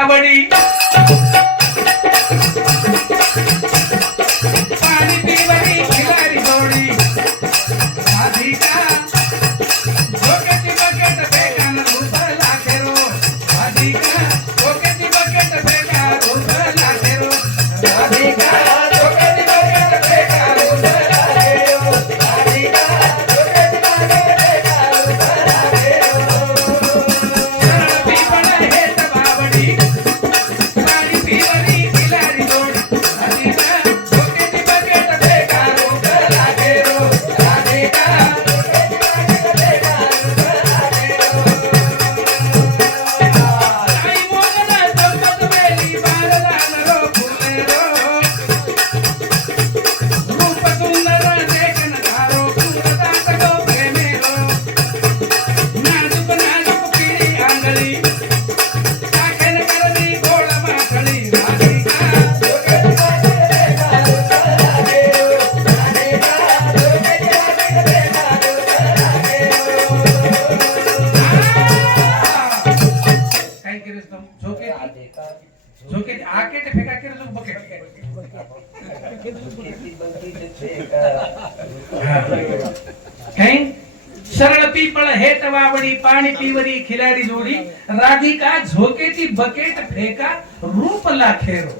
आवडी पाणी पिवरी खिलारी जोडी राधिका झोकेची बकेट बेगान रूप लाखेरो राधिका झोकेची बकेट बेगान रूप लाखेरो राधिका झोकेची बकेट बेगान रूप लाखेरो राधिका झोकेची बकेट बेगान रूप लाखेरो पीपळ हेत बावडी पाणी पिवरी खिलारी जोडी राधिका झोकेची बकेट बेगान रूप लाखेरो राधिका आई मोगरा चंपत वेली बारदानरो फुलेरो रूप सुंदर देखन धारो पूरदात गो प्रेमेरो नाजुक नाजुक पीळी आंगळी साखेन करदी गोळ माखळी राधिका झोकेची बकेट बेगान रूप लाखेरो राधिका झोकेची बकेट बेगान रूप लाखेरो काय केलंस तू झोके झोके आके ते फेका केलं तू बकेट काय सरळ पीपळ हेत वावडी पाणी पिवरी खिलाडी जोडी राधिका झोकेची बकेट फेका रूप लाखेरो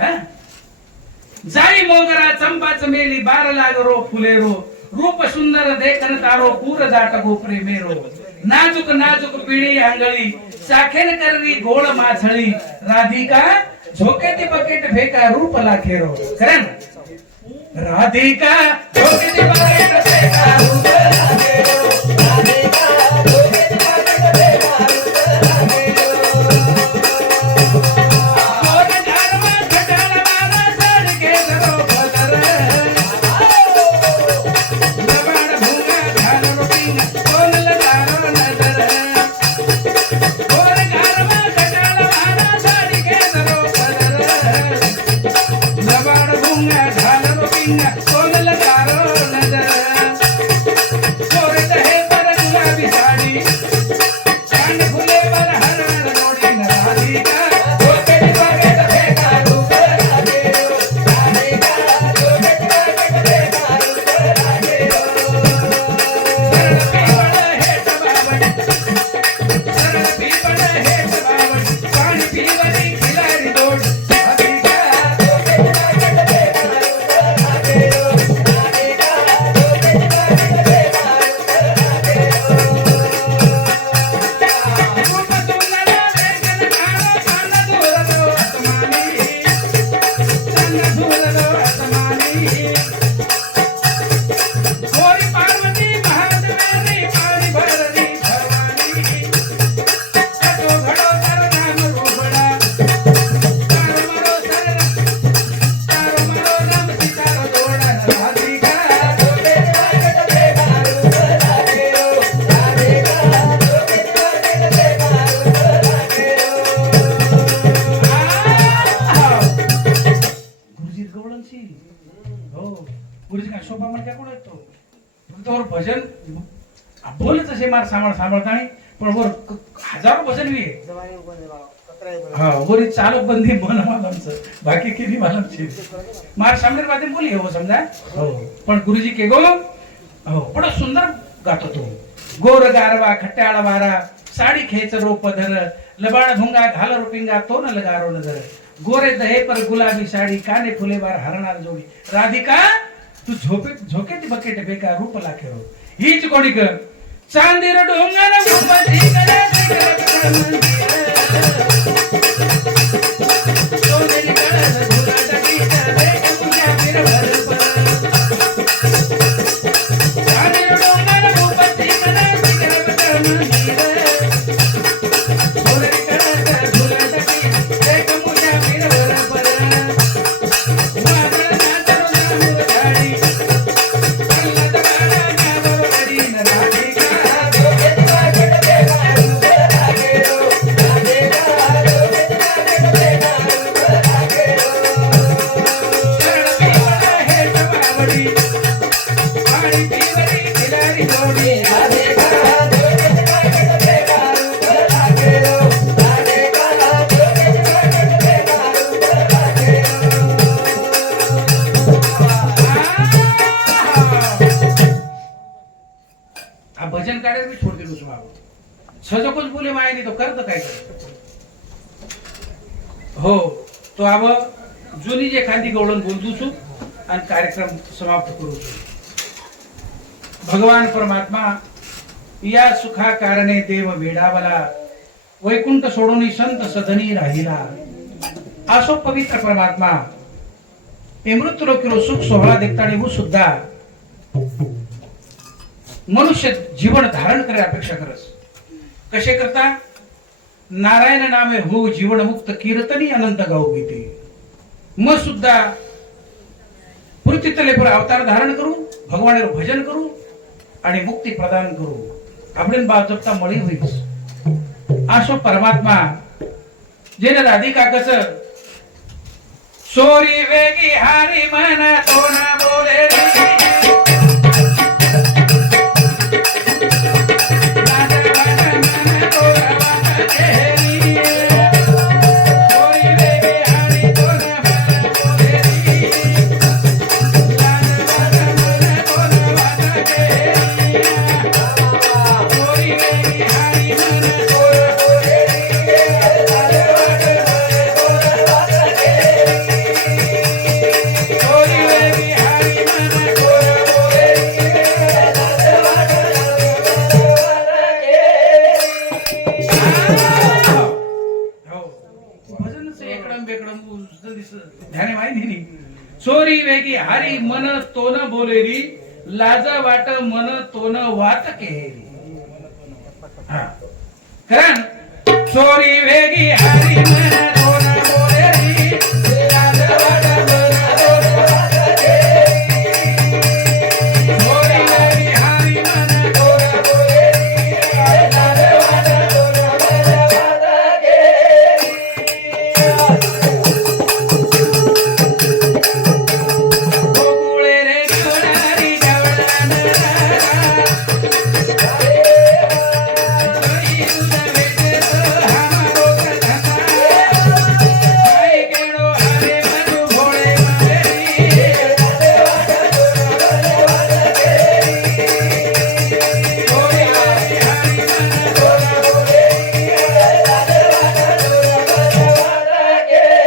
हा? जाई मोगरा चंपा चमेली बार लागरो फुलेरो रूप सुंदर देखन तारो पूर जाटगो प्रेमेरो नाजुक नाजुक पिळी आंगळी चाखेन करवी गोळ माछळी राधिका झोकेची बकेट फेका रूप लाखेरो करेन राधिका झोकेची बकेट फेका रूप लाखेरो राधिका झोकेची बकेट फेका रूप लाखेरो कोण झाडवा खटाळ मारा सड केसरो पदर लबाड भुंगा घालून पिंग कोण लगारो नजर कोण घालवा खटाळ मारा सड केसरो पदर लबाड भुंगा घालून पिंग कोण लगारो नजर कोरट हे पर गुलाबी साडी कान फुले वर हरणार जोडीन राधिका झोकेची बकेट फेका रूप लाखेरो राधिका झोकेची बकेट फेका रूप लाखेरो सरळ पीपळ हेत बावडी सरळ पीपळ हेत बावडी पाणी पिवरी खिलारी जोडी राधिका झोकेची बकेट फेका रूप लाखेरो राधिका झोकेची बकेट फेका रूप लाखेरो रूप सुंदर देखन धारो कान झुललो आसमानी कान झुललो आसमानी गोरी पार्वती महादेवी पाणी भरली भवानी कटो घडो तर नाम रूपडा तारो मरो राम सीतारो जोडा राधिका झोकेची बकेट फेका रूप लाखेरो राधिका झोकेची बकेट फेका रूप लाखेरो गुरुजी गवळणशी हो गुरुजी का शोभा म्हणजे कोण येतो फक्त वर भजन बोलच असे मार सांभाळतानी पण वर हजारो भजन बी आहे हा वरी चालक बंदी मन आमचं बाकी केली मालमची मार सामने बाते बोली हो समजा हो पण गुरुजी के गो हो बड़ा सुंदर गातो तो गोर गारवा खट्याळ वारा साडी खेचरो पधर लबाड भुंगा घालरो पिंगा तो न लगारो नजर गोरे दहे पर गुलाबी साडी काने फुले बार हरणार जोडी राधिका तू झोकेची बकेट बेका रूप लाखेरो हीच कोणी कर चांदीर डोंगर उपजी करे सोनेरी कळस धुराटकी बेक तुझ्या फिरभर चांदीर डोंगर उपजी करे मंदिर सोनेरी कळस धुराटकी बेक तुझ्या फिरभर वादळ नाचरो नामूर गाडी पल्लत गाडा न्यावडी राधिका झोकेची बकेट फेका रूप लाखेरो राधिका सजकोच बोले मायने तो करत काय करत हो तो आव जुनी जे खांदी गवळण बोलदूचू आणि कार्यक्रम समाप्त करू भगवान परमात्मा या सुखा कारणे देव वेडावला वैकुंठ सोडून संत सदनी राहिला असो पवित्र परमात्मा हे मृत्यू लोकीलो सुख सोहळा देखतानी वो सुद्धा मनुष्य जीवन धारण करे अपेक्षा करस कसे करता नारायण नामे हो जीवन मुक्त कीर्तनी अनंत गाऊ गीते मग सुद्धा पृथ्वीतले पर अवतार धारण करू भगवान भजन करू आणि मुक्ती प्रदान करू आपण बाजपता मळी होईस असो परमात्मा जेने राधिका कस सोरी वेगी हारी मन तो ना बोले चोरी वेगी हारी मन तोन बोलेरी लाज वाट मन तोन वात केली कारण चोरी वेगी हारी मन तोन बोलेरी लाज वाट मन तोन वात केली चोरी वेगी हारी मन तोन बोलेरी लाज वाट मन तोन वात केली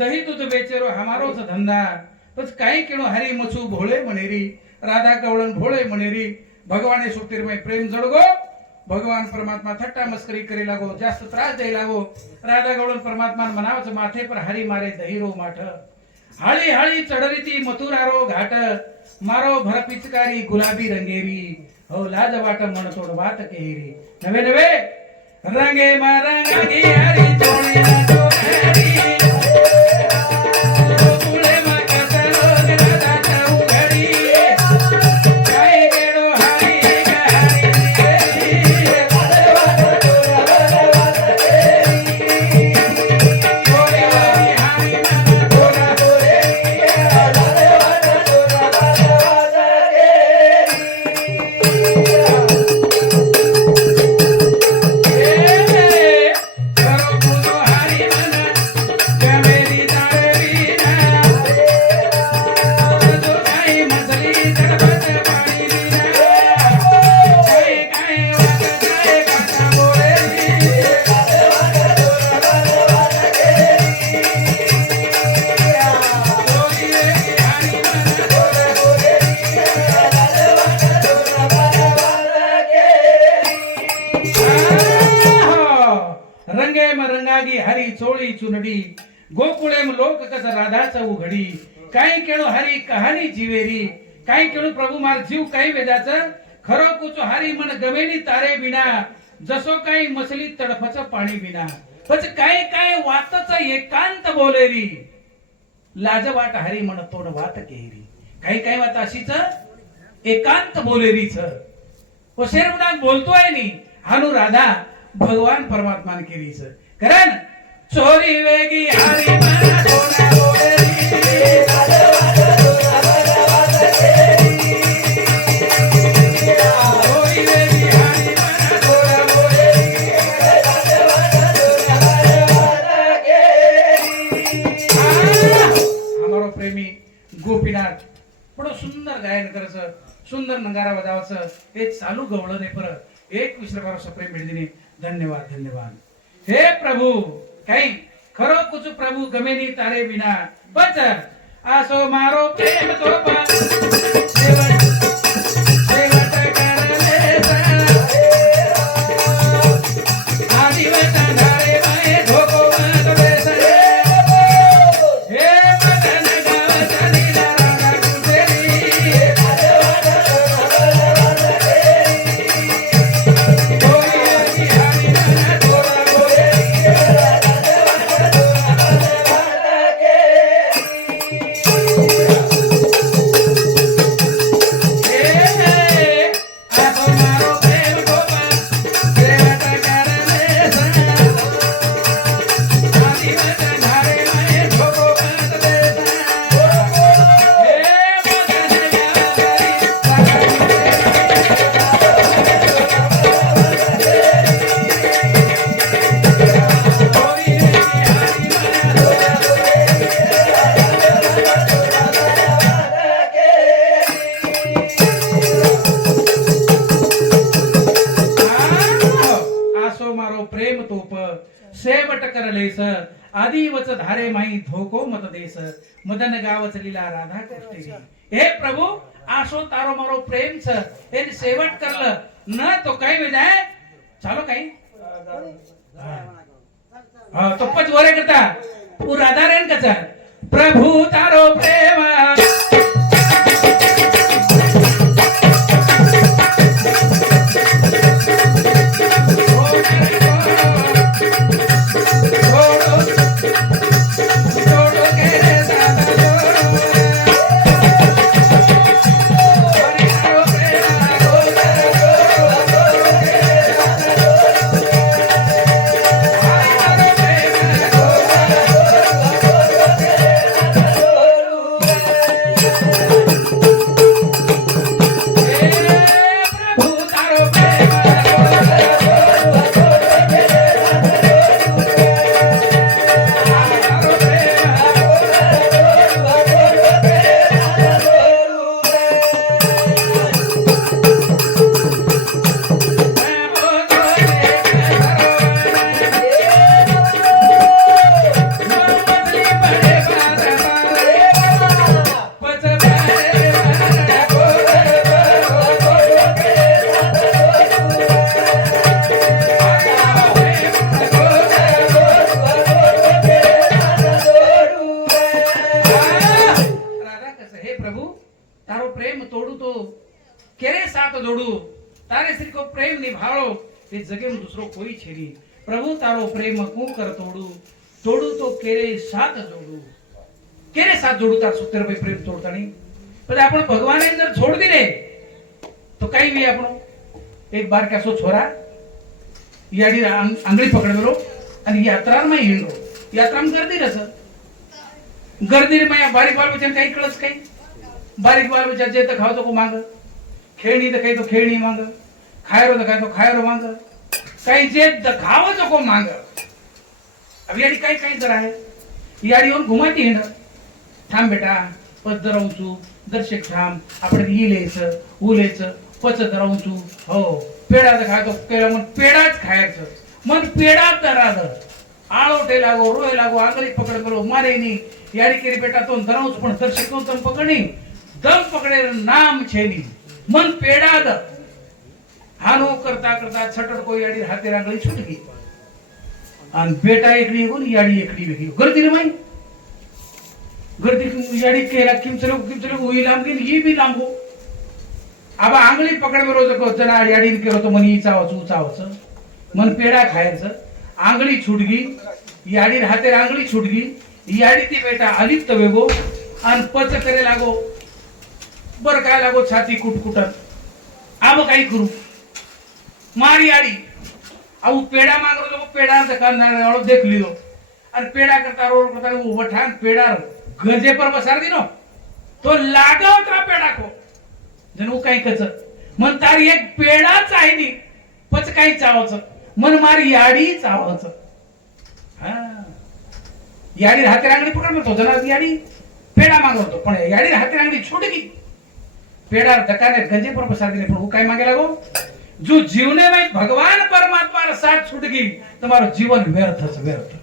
दही दूध बेचेरो हमारोच धंदा बस काही किणो हरी मचू भोळे मनेरी राधा कवळण भोळे मनेरी भगवाने सुतीरमय प्रेम जडगो भगवान परमात्मा थट्टा मस्करी करे लागो जास्त त्रास दे लागो राधा गवळण परमात्मा मनावच माथे पर हरी मारे दहीरो माठ हाळी हाळी चढरीती मथुरारो घाट मारो भर पिचकारी गुलाबी रंगेरी हो लाज वाट मन तोड वात केरी नवे नवे रंगे मारंगी हरी तोडे ना तोडे रंगागी हरी चोळी चुनडी गोकुळेम लोक कस राधाचा उघडी काही केळो हरी कहाणी जीवेरी काही केळो प्रभु मार जीव काही वेदाचं खरो कुचो हरी मन गवेली तारे बिना जसो काही मसली तडफच पाणी बिना पच काय काय वातच एकांत बोलेरी लाजवाट हरी म्हण तोड वात केरी. काही काही वात अशीच एकांत बोलेरीच व शेरमनाथ बोलतोय नी हानू राधा भगवान परमात्मान केरीच. कारण चोरी वेगी हरी म्हण तोड बोलेरी गोपीनाथ बड़ो सुंदर गायन करायचं, सुंदर नगारा बजावायचं, हे चालू गवळण आहे परत एक विसरकार प्रेम भेटदिने. धन्यवाद धन्यवाद. हे प्रभु काही खरो कुछ प्रभु गमेनी तारे बिना बच आसो मारो प्रेम तो शेवट करलेस आदिवच धारे माई धोको मत देस मदन गावच लीला राधा कृष्ण. हे प्रभु आशो तारो मारो प्रेम छ एन शेवट करल न तो काही वेळ आहे चालो काही हा तो पच वरे करता तू राधा रेन कचा प्रभु तारो प्रेम जगे में दूसरो कोई छेरी प्रभु तारो प्रेम कू कर तोड़ू तोड़ू तो केरे साथ जोड़ू केरे साथ जोड़ू तार सूत्र पे प्रेम तोड़ता नहीं पर आपण भगवान ने जर छोड़ दिले तो काही भी आपण एक बार क्या सो छोरा याडी आंगळी पकडलो आणि यात्रा में हिंडो यात्रा में गर्दी रस गर्दी में बारीक बाल बच्चन काही कळस काही बारीक बाल बच्चा जे तर खाव तो को मांग खेळणी तर काही तो खेळणी मांग खायरो तो काही तो खायरो मांग काही जे दखाव तो को मांग अब याडी काही काही जरा है याडी येऊन घुमाती हिंड थांब बेटा पद धरवचू दर्शक थांब आपण इलेचं उलेचं पच धरवचू हो पेडा तर खातो केला मग पेडाच खायचं मग पेडा धराद आळो टे लागो रोय लागो आगळी पकड करो मारे नी याडी केरी बेटा तो धरवच पण दर्शक नो तम पकडी दम पकड़े नाम छेनी मन पेड़ाद हानो करता करता छटट को याडी हाथे रांगली छूट गई आणि बेटा एकडी होऊन याडी एकडी वेगळी गर्दी रे माई गर्दी याडी केला किमचलो होई लांब गेली ही बी लांबो आबा आंगली पकड में रोज को जना याडी केलो तो मनी चावच मन पेड़ा खायचं आंगली छूट गई याडी हाथे रांगली छूट गई याडी ती बेटा अलिप्त वेगो आणि पच करे लागो बर काय लागो छाती कुटकुटत आव काही करू मारी याडी आऊ पेड़ा मांग रो पेड़ा दुकानदार वालों देख लियो और पेड़ा करता रो करता वो वठान पेड़ा गजे पर बसार दिनो तो लागो उतरा पेड़ा को जन वो काही कच मन तारी एक पेड़ाच आहे नी पच काही चावच मन मारी याडी चावच हा याडी हाते रांगडी पकड म्हणतो जना याडी पेड़ा मागवतो पण याडी हाते रांगडी छोटकी पेड़ा दुकाने गजे पर बसार दिने पण वो काही मागे लागो जो जीवने में भगवान परमात्मा रा साथ छूट गई तुम्हारो जीवन व्यर्थ व्यर्थ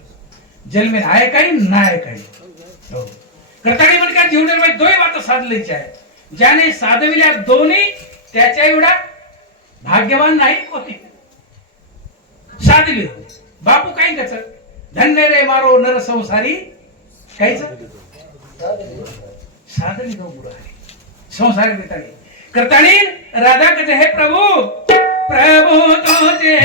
जल में आए काही ना आए काही हो करताडी मन का जीवने में दोय बात साधलीच आहे ज्याने साधविल्या दोन्ही त्याच्या एवढा भाग्यवान नाही कोणी साधली बापू काही कच धन्य रे मारो नर संसारी काहीच साधली दो बुरा संसार बेताली करतानी राधा कहते हे प्रभु प्रभु तुझे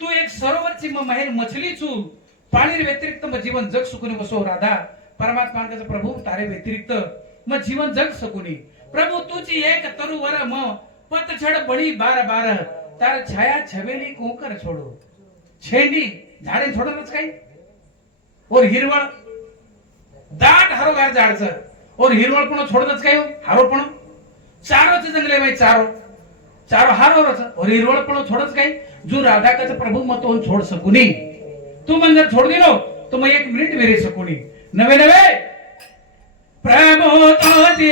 तू एक सरोवरची महेर मछली छू पाणी व्यतिरिक्त मग जीवन जग सुकुनी बसो राधा परमात्मा का प्रभु तारे व्यतिरिक्त मग जीवन जग सकुनी प्रभु तुझी एक तरुवर म पतझड़ बड़ी बार बार तार छाया छबेली कोकर छोड़ो छेनी झाडे छोडतच काही और हिरवळ दाट हरोगार झाडचं और हिरवळ पण छोडतच काही हारो पण चारोच जंगले में चारो चारो हारोच और हिरवळ पण छोडच काही जो राधा का प्रभु मतोन छोड़ सकुनी तू मन जर छोड़ दिलो तो मैं एक मिनट भी रह सकुनी नवे नवे प्रभु तुझे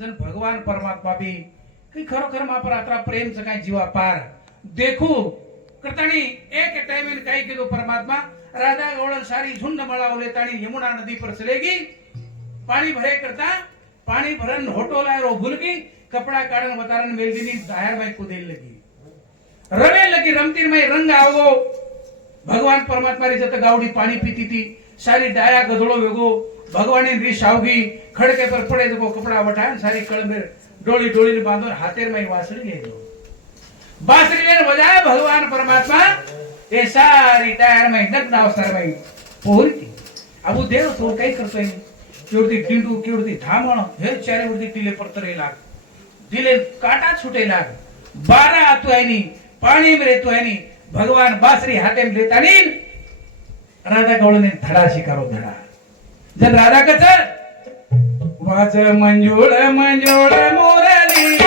जन भगवान परमात्मा भी की खरोखर मापर अतरा प्रेम से काय जीवा पार देखू करतानी एक टाइम इन काय केलो परमात्मा राधा गौळन सारी झुंड मळावले ताणी यमुना नदी पर चलेगी पानी भरे करता पानी भरन होटोला रो भूलगी कपड़ा काढन बतारन मेलदीनी दायर में कूदेल लगी रवे लगी रमतीर में रंग आवो भगवान परमात्मा रे जत गावडी पानी पीती थी सारी डाया गधड़ो वेगो भगवानी रीश आवगी खड़के पर पड़े तो कपड़ा वठान सारी कलमेर डोली डोली ने बांधो हाथेर में वासड़ी ले लो बांसुरी ने बजाया भगवान परमात्मा ये सारी टायर में नग्न अवसर में पोहरी थी अब वो देव तो कई करते हैं क्योंकि टिंडू क्योंकि धामण हे चारे उर्दी टिले पर तरे लाग दिले काटा छूटे लाग 12 आतु है नी पानी में रहतो है नी भगवान बांसुरी हाथे में लेता नी राधा गौड़ ने धड़ा शिकारो धड़ा जन राधा कच वाच मंजूळ मंजूळ मुरली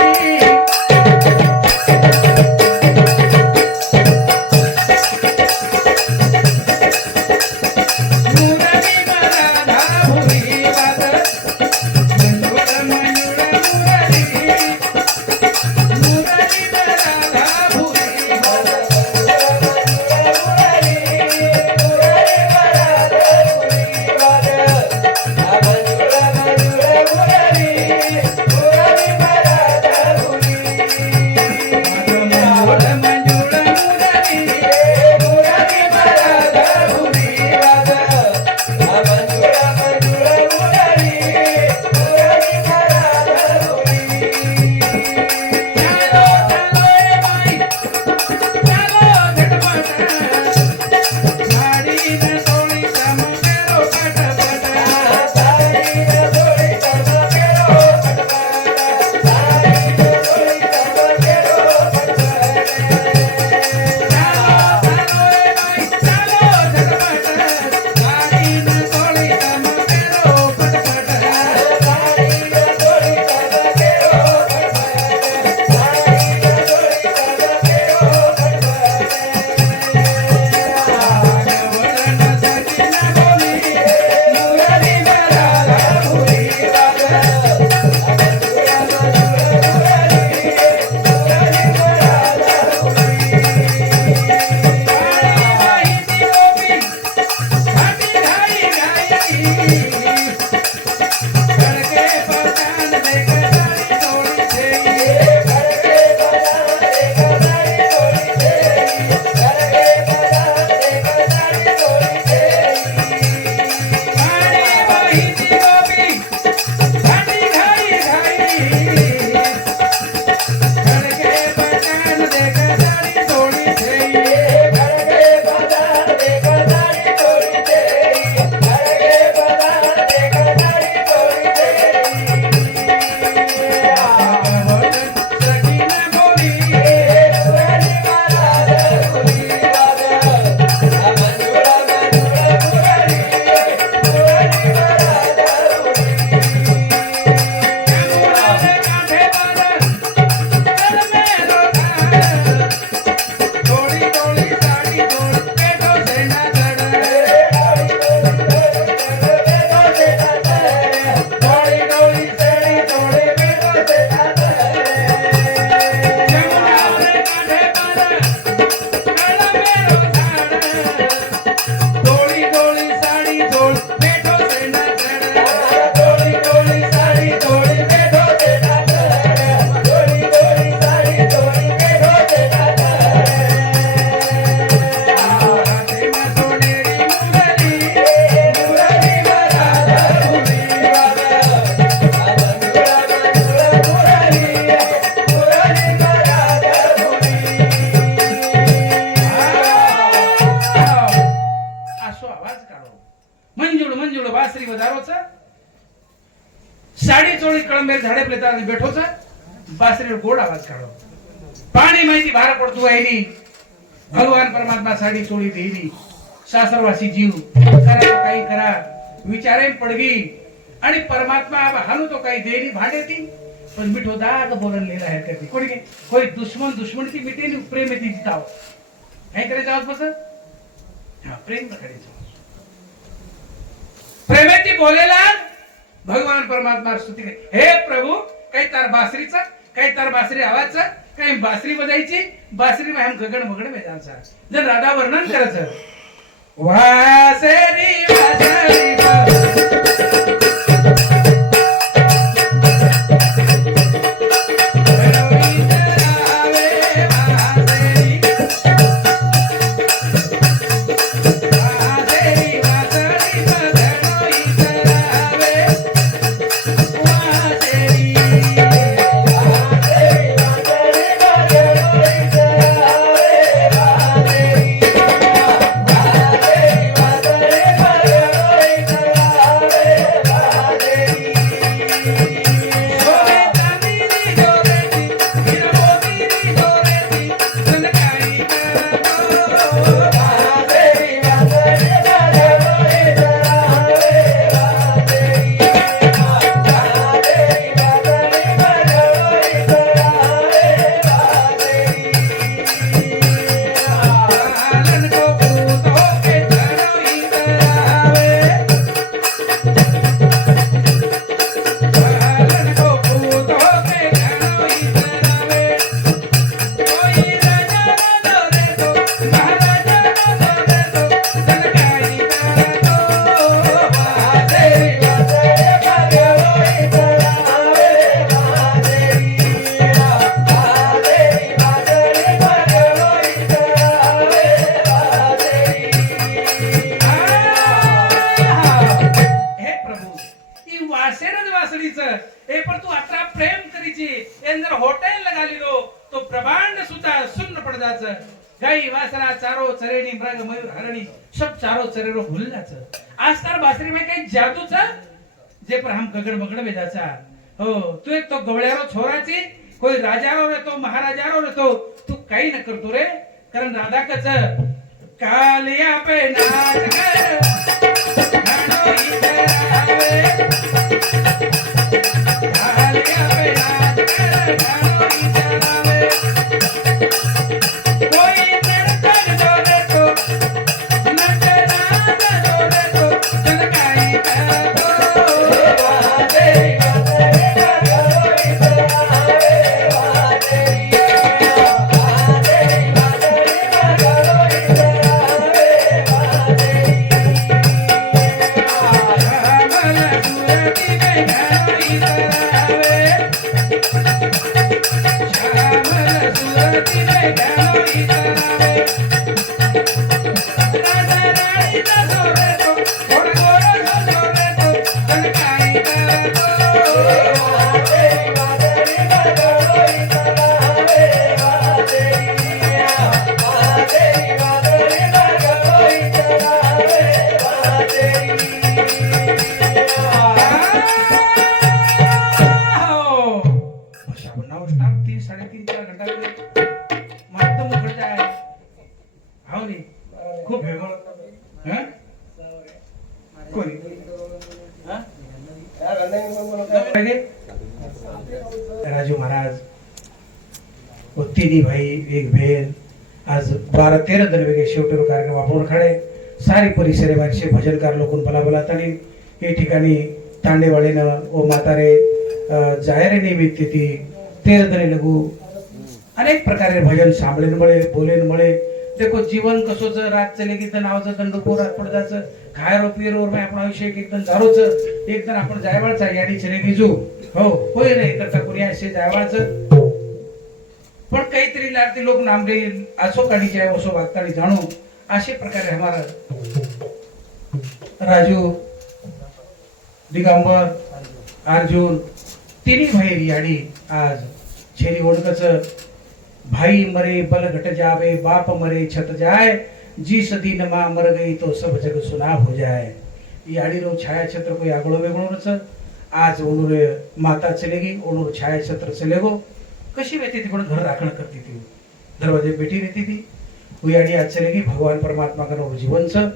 Hare साडी चोळी कळंबेर झाडे प्लेता बैठो छ बासरी गोड आवाज काढो पाणी माहिती भार पडतो आहे भगवान परमात्मा साडी चोळी देली सासरवासी जीव करा तो काही करा विचारे पडगी आणि परमात्मा हालू तो काही देली भांडे ती पण मिठो दाग बोलून लिहिला आहे कधी कोणी कोई दुश्मन ती मिटेली प्रेम ती जिताव काय करायचं आवाज बस हा प्रेम करायचं प्रेमेती बोलेला भगवान परमात्मा स्तुती हे प्रभु काही तार बासरीचा काही तार बासरी आवाजचा काही बासरी बजायची बासरी में हम गगन मगन में जायचा जर राधा वर्णन करायचं वासरी वासरी गाई वासरा चारो चरेणी मृग मयूर हरणी सब चारो चरेरो भूल जाच आज तार बासरी में काही जादूच जे पर हम गगन मगन में जाचा हो तू एक तो गवळ्यारो छोराची कोई राजारो रे तो महाराजारो रे तो तू काही न करतो रे कारण राधा कच कालिया पे नाच कर गाणो इथे आवे कालिया पे नाच कर गाणो इथे आवे राजू महाराज तीन भाई एक भेल आज 12-13 दिन वेगळे शेवटेरो कार्यक्रम आपण खडे सारी परिसरे वर्षे भजनकार लोकून भला तणी हे ठिकाणी तांडेवाळीनं ओ म्हातारे जायरे निमित्त ती 13 दिन लगू अनेक प्रकारे भजन सांभळेन मळे बोलेन मळे देखो जीवन कसो ज रात चले की नावचं दंड पोरात पडदाचं खायरो पियरो में आपण आयुष्य एकदम जारोच एकदम आपण जायवाळचा याडी चले दिजू हो होय रे करता कोणी असे जायवाळचं पण काहीतरी लाडते लोक नामडे असो काढीचे आहे असो वागताळी जाणू असे प्रकारे हमारा राजू दिगंबर अर्जुन तिन्ही भाई याडी आज छेरी ओळखच भाई मरे बल घट जावे बाप मरे छत जाए जी सदी नमा मर गई तो सब जग सुनाब हो जाए याडी रो छाया छत्र कोई आगळो वेगळो नच आज उन्होंने माता चलेगी, उन्होंने छाया छत्र चलेगो। कशी रहती थी पण घर राखण करती थी, दरवाजे बैठी रहती थी। उयाड़ी आज चलेगी, भगवान परमात्मा का नव जीवन छ।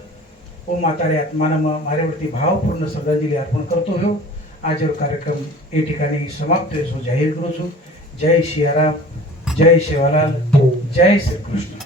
ओ माता रे आत्माना मारेवरती भावपूर्ण श्रद्धांजली अर्पण करतो हो। आज कार्यक्रम ए ठिकाणी समाप्त जाहीर करू છું। जय सियाराम, जय शिवालाल, जय श्री कृष्ण।